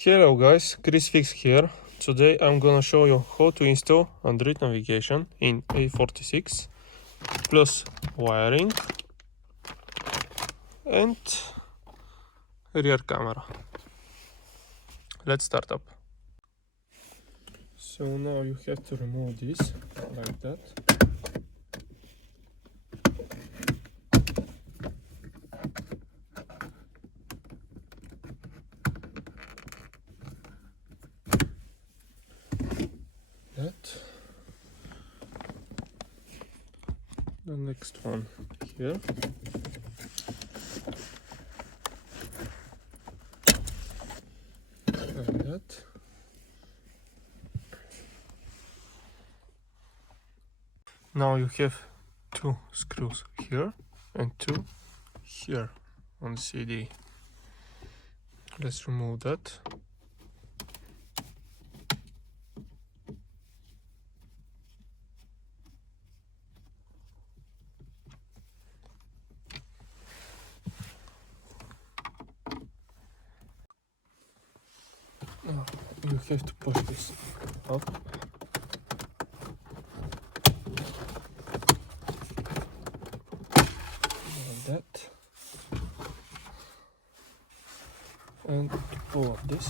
Hello guys, Krisfix here. Today I'm gonna show you how to install Android navigation in A46 plus wiring and rear camera. Let's start up. So now you have to remove this like that. The next one here. Like that. Now you have two screws here and two here on the CD. Let's remove that. Now you have to push this up. Like that. And pull up this.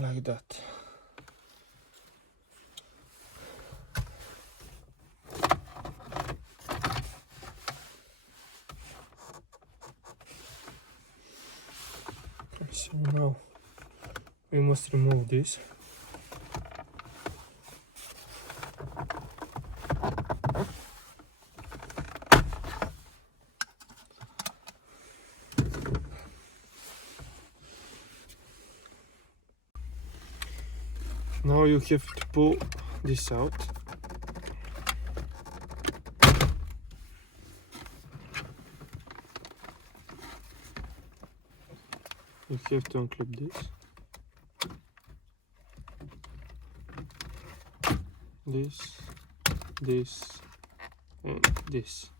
Like that. So now we must remove this. Now you have to pull this out. You have to unclip this. This, and this.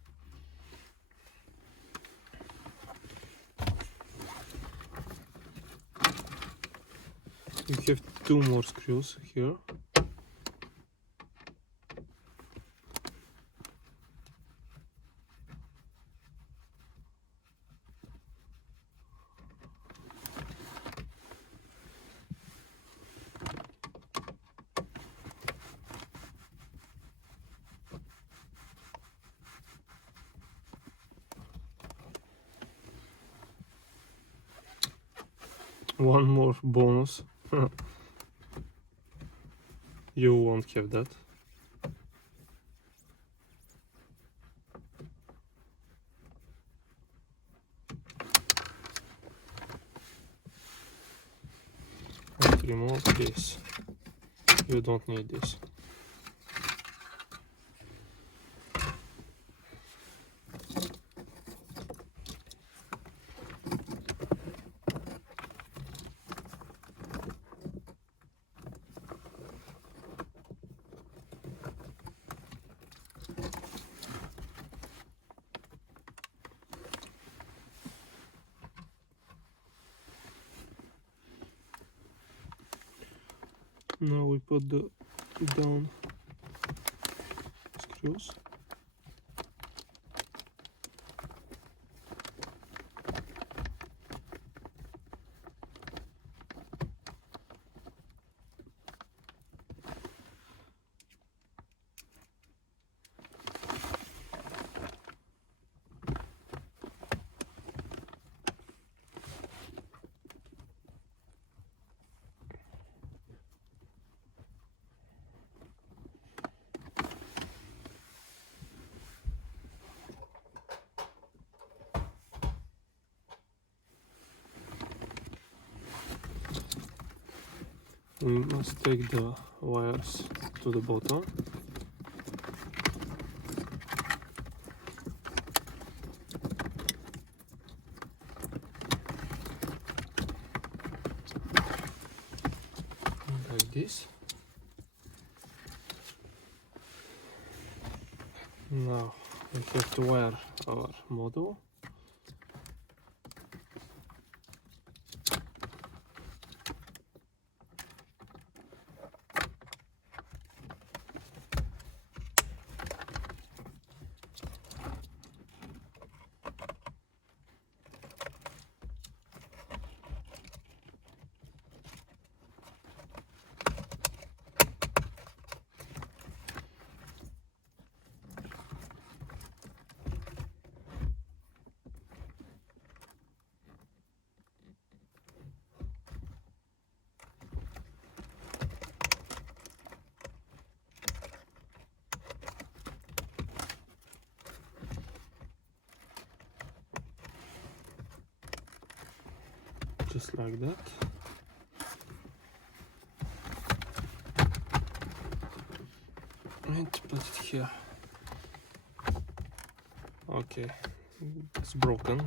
You have two more screws here. One more bonus. You won't have that. And remove this. You don't need this. Now we put the down screws. We must take the wires to the bottom. this. Now we have to wire our module. Just like that. And put it here. Okay, it's broken.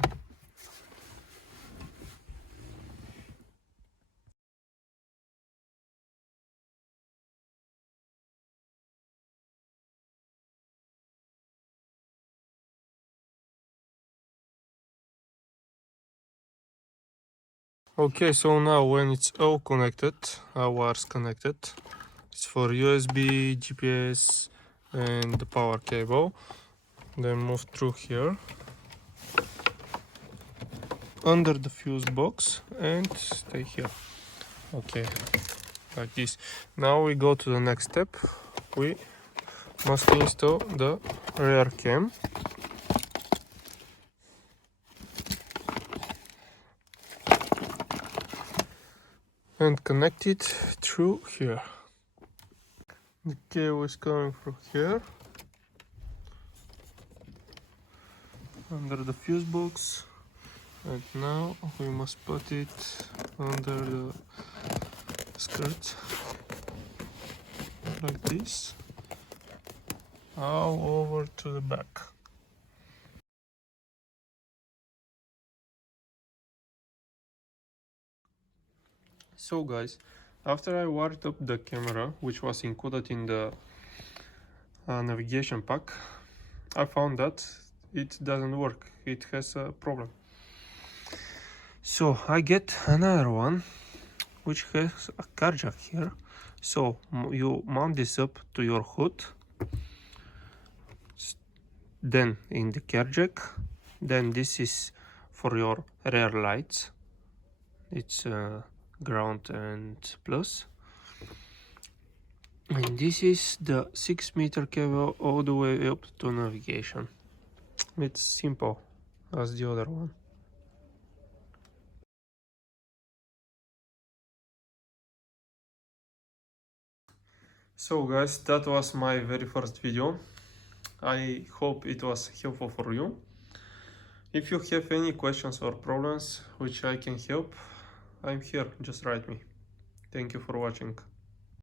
Okay, so now when it's all connected, our wires connected, it's for USB, GPS, and the power cable. Then move through here, under the fuse box, and stay here. Okay, like this. Now we go to the next step. We must install the rear cam. And connect it through here. The cable is coming from here, under the fuse box, and now we must put it under the skirt, like this, all over to the back. So guys, after I wired up the camera, which was included in the navigation pack, I found that it doesn't work. It has a problem. So I get another one which has a car jack here. So you mount this up to your hood, then in the car jack, then this is for your rear lights. It's ground and plus, and this is the 6-meter cable all the way up to navigation. It's simple as the other one. So guys, that was my very first video. I hope it was helpful for you. If you have any questions or problems which I can help, I'm here, just write me. Thank you for watching.